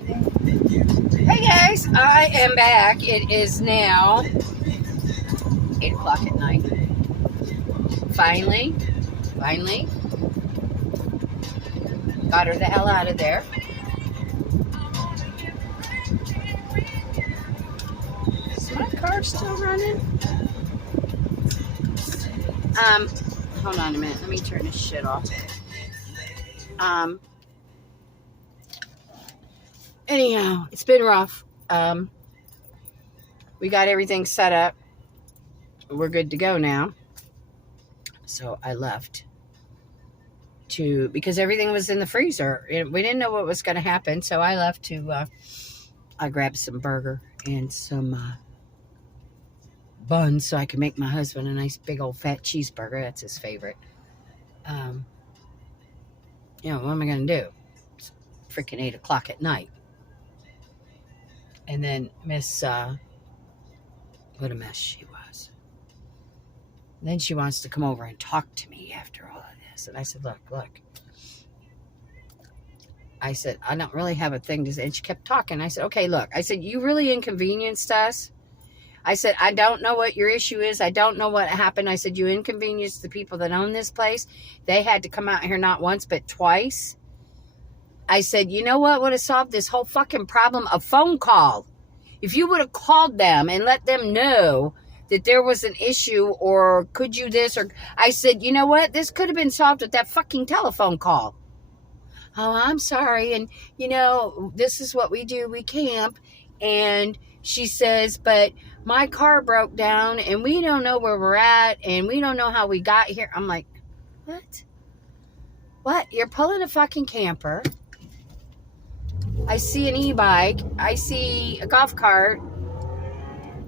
Hey guys, I am back. It is now 8 o'clock at night. Finally, got her the hell out of there. Is my car still running? Hold on a minute. Let me turn this shit off. Anyhow, it's been rough. We got everything set up. We're good to go now. So I left because everything was in the freezer. We didn't know what was going to happen. So I left to, I grabbed some burger and some buns so I could make my husband a nice big old fat cheeseburger. That's his favorite. What am I going to do? It's freaking 8 o'clock at night. And then what a mess she was. And then she wants to come over and talk to me after all of this. And I said, look. I said, I don't really have a thing to say. And she kept talking. I said, okay, look. I said, you really inconvenienced us. I said, I don't know what your issue is. I don't know what happened. I said, you inconvenienced the people that own this place. They had to come out here not once, but twice. I said, you know what would have solved this whole fucking problem? A phone call. If you would have called them and let them know that there was an issue or could you this or... I said, you know what? This could have been solved with that fucking telephone call. Oh, I'm sorry. And, this is what we do. We camp. And she says, but my car broke down and we don't know where we're at and we don't know how we got here. I'm like, what? What? You're pulling a fucking camper. I see an e-bike. I see a golf cart.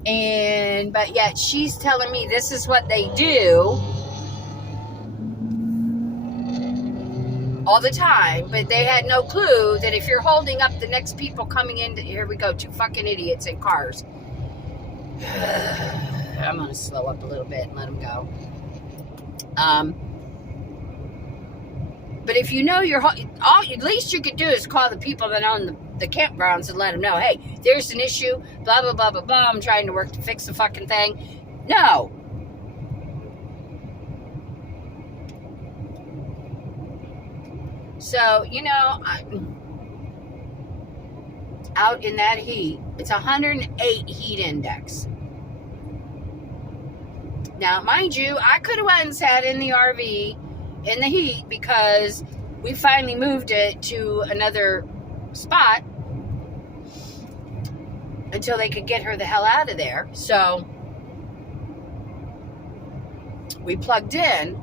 But yet she's telling me this is what they do all the time. But they had no clue that if you're holding up the next people coming in, here we go, two fucking idiots in cars. I'm going to slow up a little bit and let them go. But if you know at least you could do is call the people that own the campgrounds and let them know, hey, there's an issue, blah, blah, blah, blah, blah. I'm trying to work to fix the fucking thing. No. So, out in that heat, it's 108 heat index. Now, mind you, I could have went and sat in the RV in the heat because we finally moved it to another spot until they could get her the hell out of there. So we plugged in,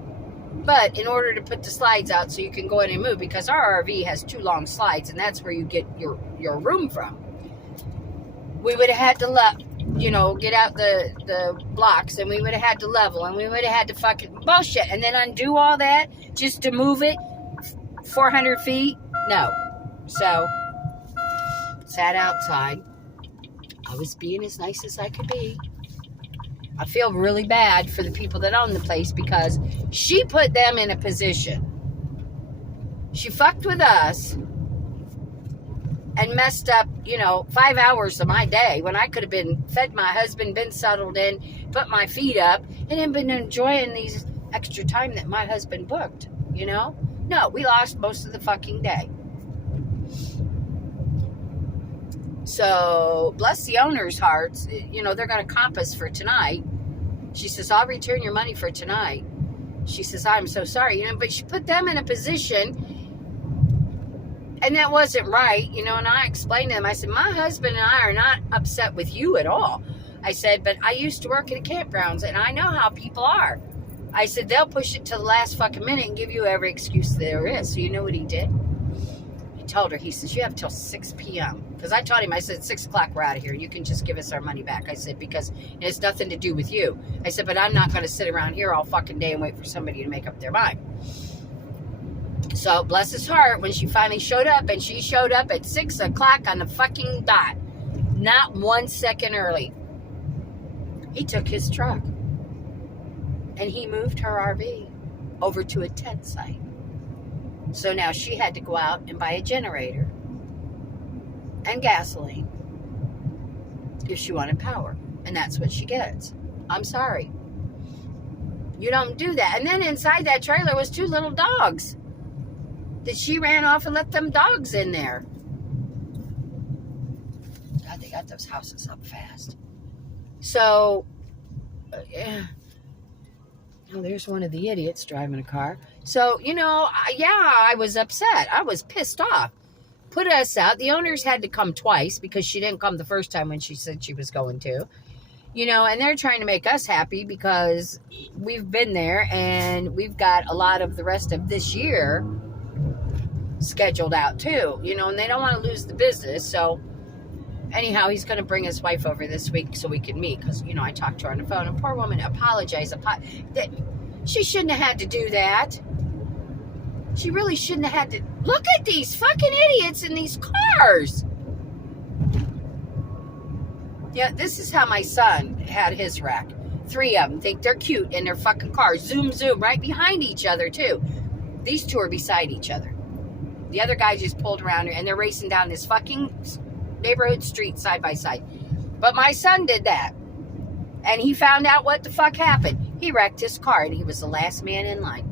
but in order to put the slides out so you can go in and move, because our RV has 2 long slides and that's where you get your room from, we would have had to get out the blocks, and we would have had to level, and we would have had to fucking bullshit, and then undo all that just to move it 400 feet. No. So, sat outside. I was being as nice as I could be. I feel really bad for the people that own the place because she put them in a position. She fucked with us and messed up, 5 hours of my day when I could have been fed my husband, been settled in, put my feet up, and then been enjoying these extra time that my husband booked, No, we lost most of the fucking day. So, bless the owner's hearts, they're going to comp us for tonight. She says, I'll return your money for tonight. She says, I'm so sorry, but she put them in a position. And that wasn't right, and I explained to them, I said, my husband and I are not upset with you at all. I said, but I used to work at campgrounds, and I know how people are. I said, they'll push it to the last fucking minute and give you every excuse there is. So you know what he did? He told her, he says, you have till 6 p.m. Because I told him, I said, 6 o'clock, we're out of here. You can just give us our money back. I said, because it has nothing to do with you. I said, but I'm not going to sit around here all fucking day and wait for somebody to make up their mind. So, bless his heart, when she finally showed up, and she showed up at 6 o'clock on the fucking dot, not 1 second early, he took his truck, and he moved her RV over to a tent site. So now she had to go out and buy a generator. and gasoline if she wanted power. And that's what she gets. I'm sorry. You don't do that. And then inside that trailer was 2 little dogs that she ran off and let them dogs in there. God, they got those houses up fast. So, yeah. Oh, there's one of the idiots driving a car. So, I was upset. I was pissed off. Put us out. The owners had to come twice because she didn't come the first time when she said she was going to. And they're trying to make us happy because we've been there and we've got a lot of the rest of this year scheduled out too, and they don't want to lose the business. So anyhow, he's going to bring his wife over this week so we can meet because, I talked to her on the phone and poor woman apologized. She shouldn't have had to do that. She really shouldn't have had to. Look at these fucking idiots in these cars. Yeah, this is how my son had his wreck. 3 of them think they're cute in their fucking cars. Zoom, zoom, right behind each other, too. These 2 are beside each other. The other guy just pulled around and they're racing down this fucking neighborhood street side by side. But my son did that. And he found out what the fuck happened. He wrecked his car and he was the last man in line.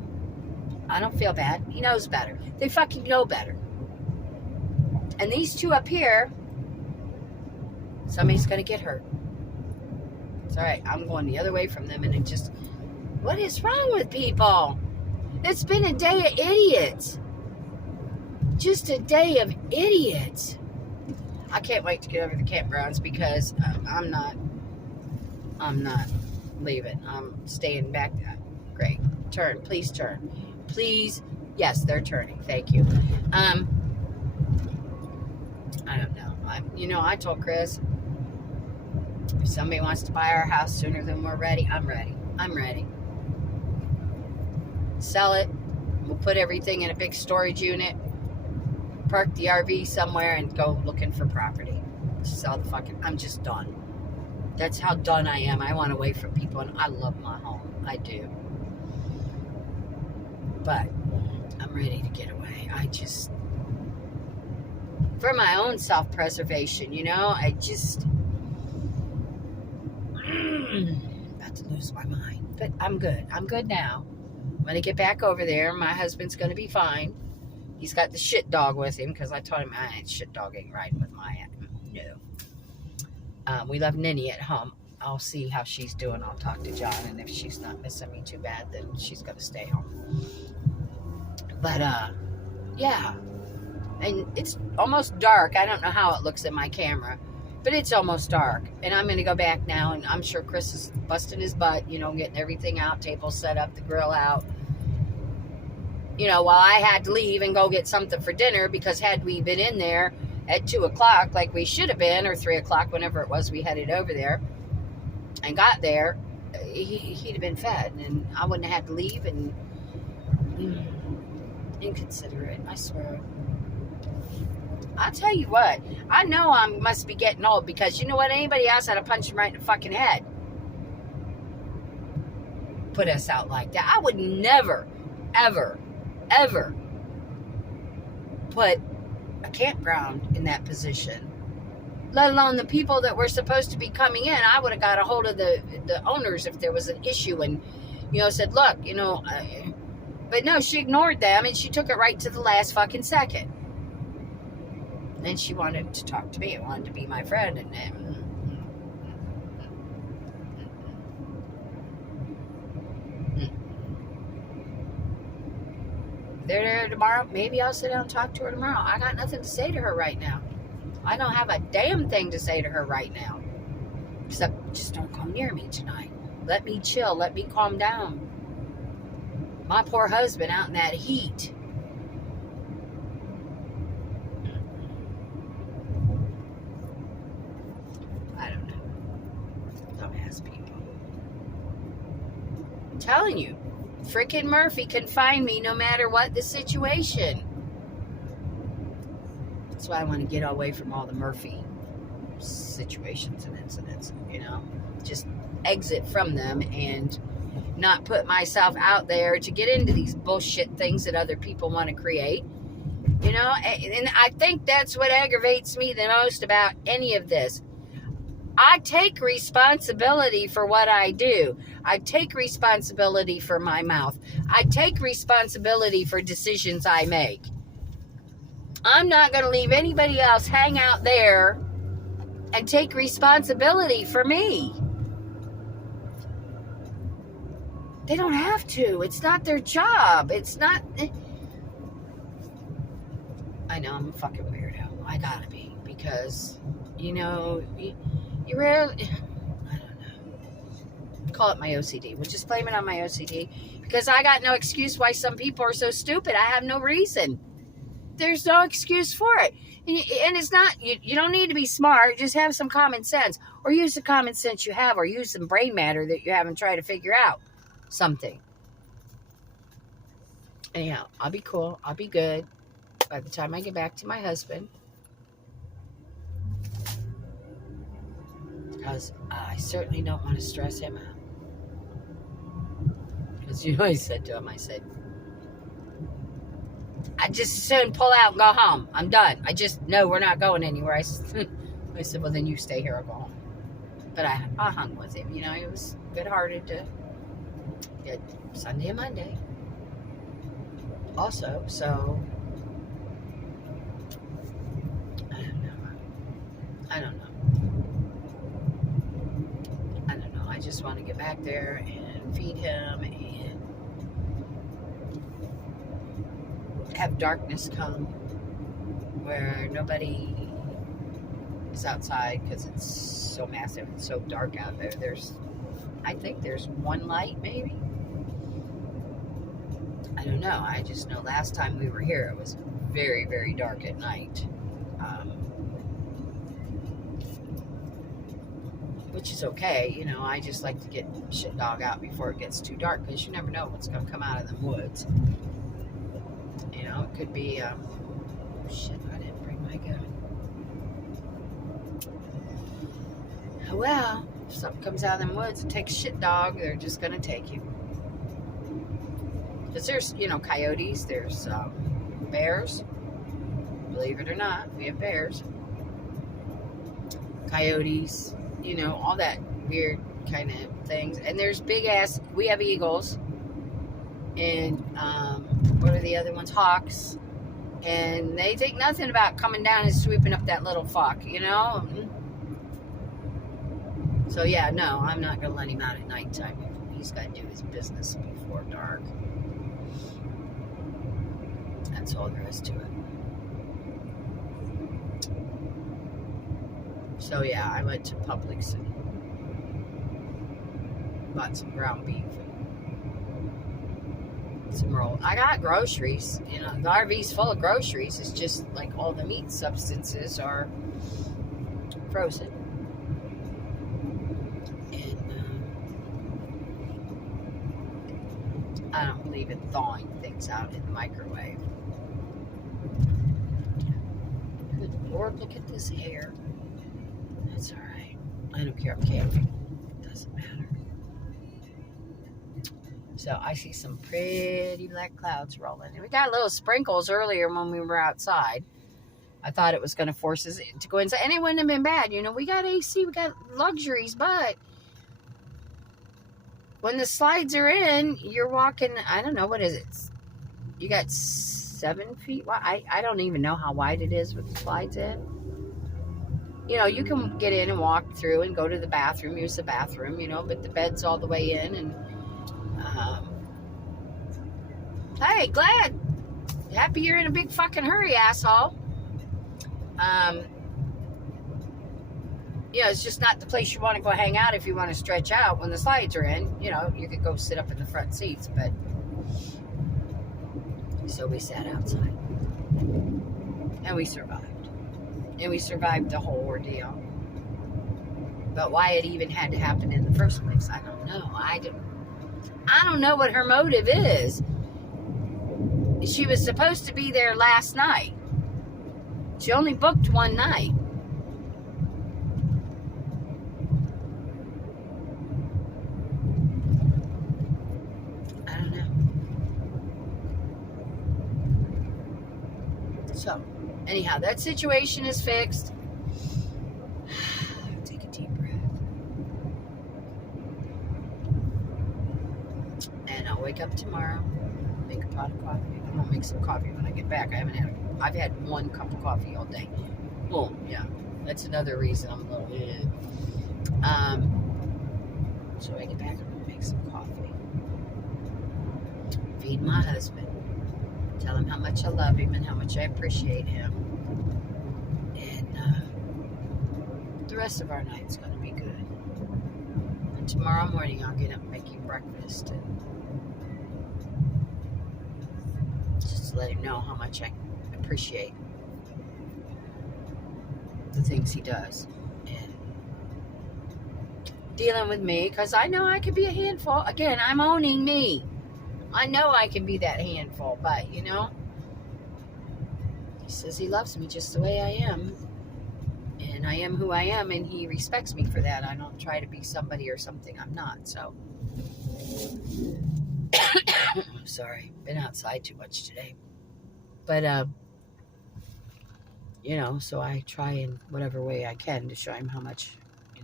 I don't feel bad. He knows better. They fucking know better. And these 2 up here, somebody's going to get hurt. It's all right. I'm going the other way from them. And it just, what is wrong with people? It's been a day of idiots. Just a day of idiots. I can't wait to get over to the campgrounds because I'm not leaving. I'm staying back. Great. Turn. Please turn. Please. Yes, they're turning. Thank you. I don't know. I told Chris, if somebody wants to buy our house sooner than we're ready, I'm ready. I'm ready. Sell it. We'll put everything in a big storage unit. Park the RV somewhere and go looking for property. Sell the fucking. I'm just done. That's how done I am. I want away from people, and I love my home. I do. But I'm ready to get away. For my own self-preservation, I just about to lose my mind. But I'm good. I'm good now. I'm going to get back over there. My husband's going to be fine. He's got the shit dog with him because I told him I ain't shit dog ain't riding with my no. We left Ninny at home. I'll see how she's doing. I'll talk to John, and if she's not missing me too bad, then she's going to stay home. But, yeah. And it's almost dark. I don't know how it looks in my camera, but it's almost dark. And I'm going to go back now, and I'm sure Chris is busting his butt, getting everything out, table set up, the grill out. While I had to leave and go get something for dinner, because had we been in there at 2 o'clock like we should have been, or 3 o'clock, whenever it was we headed over there and got there, he'd have been fed, and I wouldn't have had to leave. And inconsiderate, I swear. I'll tell you what, I know I must be getting old, because you know what? Anybody else had to punch him right in the fucking head. Put us out like that. I would never, ever, ever put a campground in that position. Let alone the people that were supposed to be coming in. I would have got a hold of the owners if there was an issue and, said, look, but no, she ignored them and she took it right to the last fucking second. And she wanted to talk to me and wanted to be my friend. And they're there tomorrow. Maybe I'll sit down and talk to her tomorrow. I got nothing to say to her right now. I don't have a damn thing to say to her right now. Except, just don't come near me tonight. Let me chill. Let me calm down. My poor husband out in that heat. I don't know. Don't ask people. I'm telling you, frickin' Murphy can find me no matter what the situation. That's why I want to get away from all the Murphy situations and incidents, just exit from them and not put myself out there to get into these bullshit things that other people want to create. You know, and I think that's what aggravates me the most about any of this. I take responsibility for what I do. I take responsibility for my mouth. I take responsibility for decisions I make. I'm not going to leave anybody else hang out there and take responsibility for me. They don't have to. It's not their job. It's not. I know I'm a fucking weirdo. I gotta be. Because, you know, you rarely. I don't know. Call it my OCD. We'll just blame it on my OCD. Because I got no excuse why some people are so stupid. I have no reason. There's no excuse for it. And it's not, you don't need to be smart. Just have some common sense. Or use the common sense you have. Or use some brain matter that you have and try to figure out something. Anyhow, I'll be cool. I'll be good by the time I get back to my husband. Because I certainly don't want to stress him out. Because you know I said to him, I said, I just soon pull out and go home. I'm done. No, we're not going anywhere. I said, well, then you stay here or go home. But I hung with him. You know, it was good-hearted to get Sunday and Monday. Also, so I don't know. I just want to get back there and feed him and have darkness come where nobody is outside because it's so massive and so dark out there. I think there's one light maybe. I don't know. I just know last time we were here it was very, very dark at night. Which is okay, you know. I just like to get shit dog out before it gets too dark because you never know what's going to come out of the woods. You know, it could be, shit, I didn't bring my gun. Well, if something comes out of them woods and takes shit dog, they're just going to take you. Because there's, you know, coyotes, there's bears. Believe it or not, we have bears. Coyotes, you know, all that weird kind of things. And there's big ass, we have eagles. And, what are the other ones? Hawks. And they think nothing about coming down and sweeping up that little fuck, you know? So, yeah, no, I'm not going to let him out at nighttime. He's got to do his business before dark. That's all there is to it. So, yeah, I went to Publix and bought some ground beef and some rolls. I got groceries. You know, the RV's full of groceries. It's just like all the meat substances are frozen. And I don't believe in thawing things out in the microwave. Good Lord, look at this hair. That's all right. I don't care. I'm camping. It doesn't matter. So I see some pretty black clouds rolling. And we got little sprinkles earlier when we were outside. I thought it was going to force us to go inside. And it wouldn't have been bad. You know, we got AC, we got luxuries, but when the slides are in, you're walking, I don't know, what is it? You got 7 feet wide. I don't even know how wide it is with the slides in. You know, you can get in and walk through and go to the bathroom, use the bathroom, you know, but the bed's all the way in. And, hey, glad. Happy you're in a big fucking hurry, asshole. You know, it's just not the place you want to go hang out if you want to stretch out when the slides are in. You know, you could go sit up in the front seats, but... So we sat outside. And we survived. And we survived the whole ordeal. But why it even had to happen in the first place, I don't know. I don't know what her motive is. She was supposed to be there last night. She only booked one night. I don't know. Anyhow, that situation is fixed. Take a deep breath. And I'll wake up tomorrow, make a pot of coffee. I'm gonna make some coffee when I get back. I've had 1 cup of coffee all day. Well, yeah, that's another reason I'm a little. So I get back, I'm gonna make some coffee. Feed my husband. Tell him how much I love him and how much I appreciate him. And the rest of our night's gonna be good. And tomorrow morning I'll get up and make you breakfast and just let him know how much I appreciate the things he does. And dealing with me, because I know I can be a handful. Again, I'm owning me. I know I can be that handful, but he says he loves me just the way I am, and I am who I am, and he respects me for that. I don't try to be somebody or something I'm not. So sorry, been outside too much today, but so I try in whatever way I can to show him how much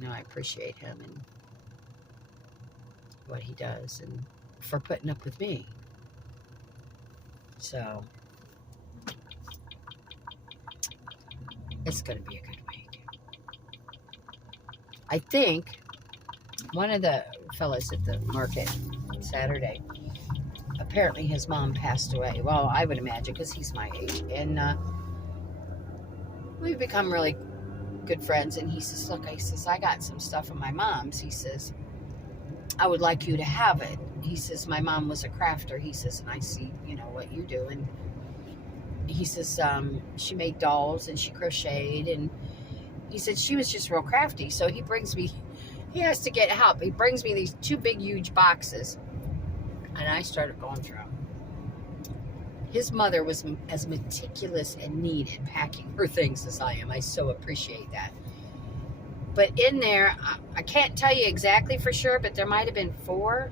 I appreciate him and what he does, and for putting up with me. So it's going to be a good week. I think one of the fellas at the market Saturday, apparently his mom passed away. Well, I would imagine, because he's my age. And we've become really good friends. And he says, look, I got some stuff from my mom's. He says, I would like you to have it. He says, my mom was a crafter. He says, and I see, what you do. And he says, she made dolls and she crocheted. And he said she was just real crafty. So he has to get help. He brings me these 2 big, huge boxes. And I started going through them. His mother was as meticulous and neat in packing her things as I am. I so appreciate that. But in there, I can't tell you exactly for sure, but there might have been 4,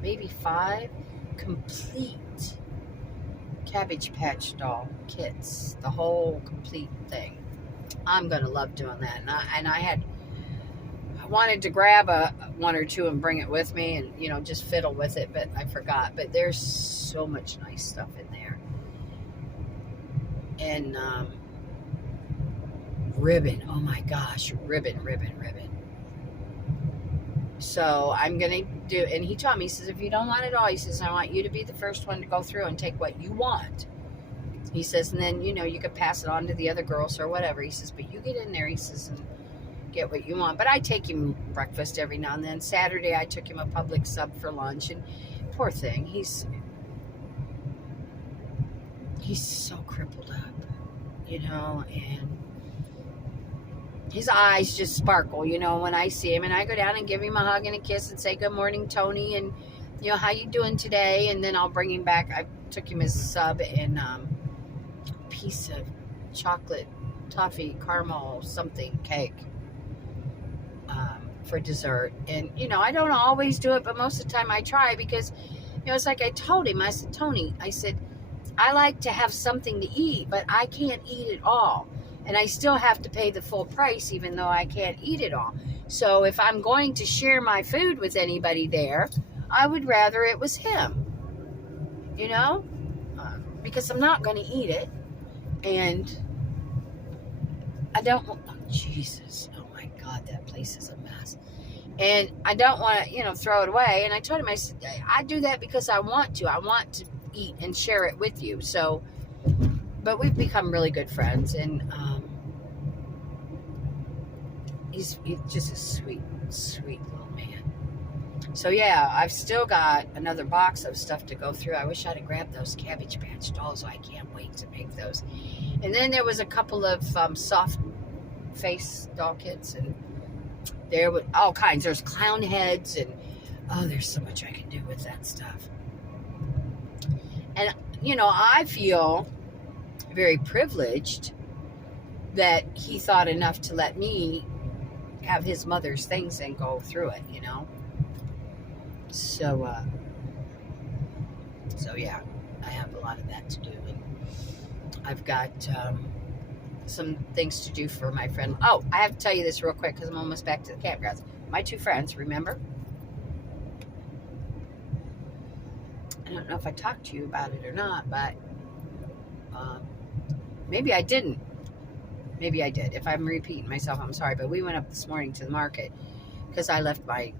maybe 5 complete Cabbage Patch doll kits. The whole complete thing. I'm going to love doing that. And I wanted to grab 1 or 2 and bring it with me and, just fiddle with it, but I forgot. But there's so much nice stuff in there. And ribbon. Oh my gosh. Ribbon. So I'm going to do, and he told me, he says, if you don't want it all, he says, I want you to be the first one to go through and take what you want. He says, and then, you could pass it on to the other girls or whatever. He says, but you get in there, he says, and get what you want. But I take him breakfast every now and then. Saturday, I took him a Publix sub for lunch, and poor thing, he's so crippled up, and his eyes just sparkle, when I see him. And I go down and give him a hug and a kiss and say, good morning, Tony, and, how you doing today? And then I'll bring him back. I took him his sub and piece of chocolate toffee caramel something cake for dessert. And, I don't always do it, but most of the time I try, because, it's like I told him, I said, Tony, I like to have something to eat, but I can't eat it all. And I still have to pay the full price, even though I can't eat it all. So if I'm going to share my food with anybody there, I would rather it was him, because I'm not going to eat it. And I don't, Jesus, oh my God, that place is a mess. And I don't want to, throw it away. And I told him, I said, I do that because I want to eat and share it with you. So, but we've become really good friends, and he's just a sweet little man. So yeah, I've still got another box of stuff to go through. I wish I'd have grabbed those Cabbage Patch dolls. I can't wait to make those. And then there was a couple of soft face doll kits, and there were all kinds. There's clown heads, and there's so much I can do with that stuff. And I feel very privileged that he thought enough to let me have his mother's things and go through it, So yeah, I have a lot of that to do. And I've got some things to do for my friend. Oh, I have to tell you this real quick because I'm almost back to the campgrounds. My 2 friends, remember? I don't know if I talked to you about it or not, but maybe I didn't. Maybe I did. If I'm repeating myself, I'm sorry. But we went up this morning to the market because I left my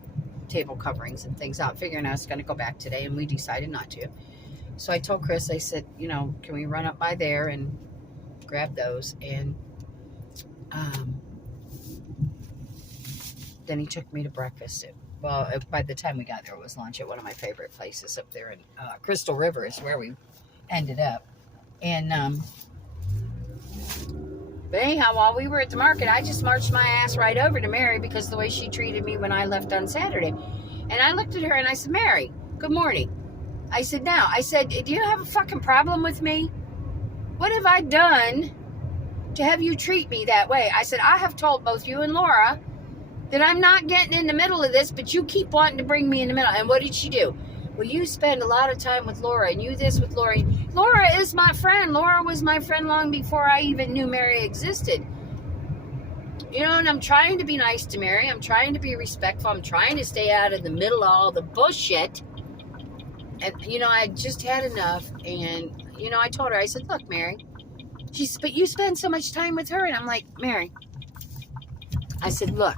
table coverings and things out, figuring I was going to go back today, and we decided not to. So I told Chris, I said, you know, can we run up by there and grab those? And then he took me to breakfast. Well, by the time we got there, it was lunch at one of my favorite places up there in Crystal River is where we ended up. And but anyhow, while we were at the market, I just marched my ass right over to Mary because of the way she treated me when I left on Saturday. And I looked at her and I said, Mary, good morning. I said, do you have a fucking problem with me? What have I done to have you treat me that way? I said, I have told both you and Laura that I'm not getting in the middle of this, but you keep wanting to bring me in the middle. And what did she do? Well, you spend a lot of time with Laura, and you this with Laura. Laura is my friend. Laura was my friend long before I even knew Mary existed. You know, and I'm trying to be nice to Mary. I'm trying to be respectful. I'm trying to stay out of the middle of all the bullshit. And, you know, I just had enough. And, you know, I told her, I said, look, Mary. She said, but you spend so much time with her. And I'm like, Mary. I said, look.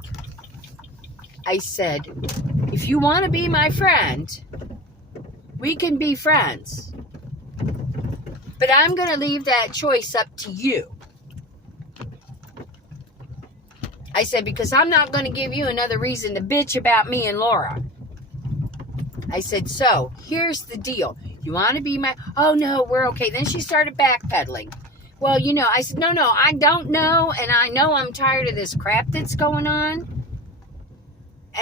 I said, if you want to be my friend, we can be friends. But I'm going to leave that choice up to you. I said, because I'm not going to give you another reason to bitch about me and Laura. I said, so here's the deal. You want to be my, oh no, we're okay. Then she started backpedaling. Well, you know, I said, no, I don't know. And I know I'm tired of this crap that's going on.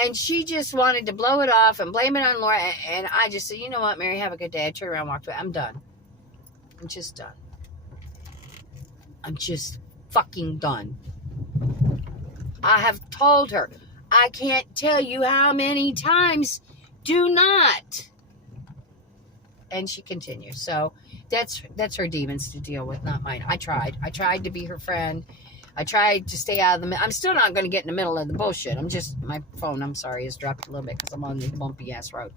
And she just wanted to blow it off and blame it on Laura. And I just said, you know what, Mary, have a good day. I turned around and walked away. I'm done. I'm just done. I'm just fucking done. I have told her. I can't tell you how many times. Do not. And she continues. So that's her demons to deal with, not mine. I tried to be her friend. I tried to stay out of the middle. I'm still not going to get in the middle of the bullshit. My phone, I'm sorry, has dropped a little bit because I'm on the bumpy ass road.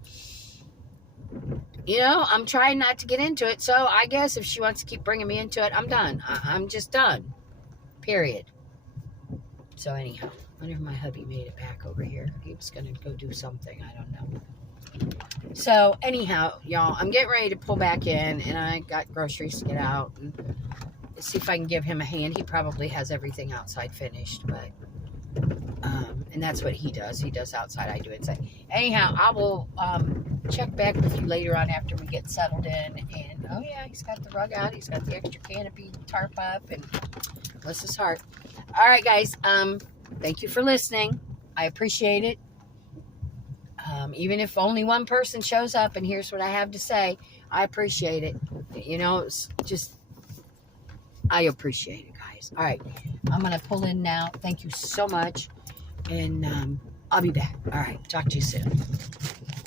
You know, I'm trying not to get into it. So I guess if she wants to keep bringing me into it, I'm done. I'm just done. Period. So anyhow, I wonder if my hubby made it back over here. He was going to go do something. I don't know. So anyhow, y'all, I'm getting ready to pull back in, and I got groceries to get out and see if I can give him a hand. He probably has everything outside finished, but and that's what he does. He does outside, I do inside. Anyhow, I will check back with you later on after we get settled in. And oh yeah, he's got the rug out. He's got the extra canopy tarp up, and bless his heart. All right, guys. Thank you for listening. I appreciate it. Even if only one person shows up and hears what I have to say, I appreciate it. You know, it's just, I appreciate it, guys. All right, I'm going to pull in now. Thank you so much, and I'll be back. All right, talk to you soon.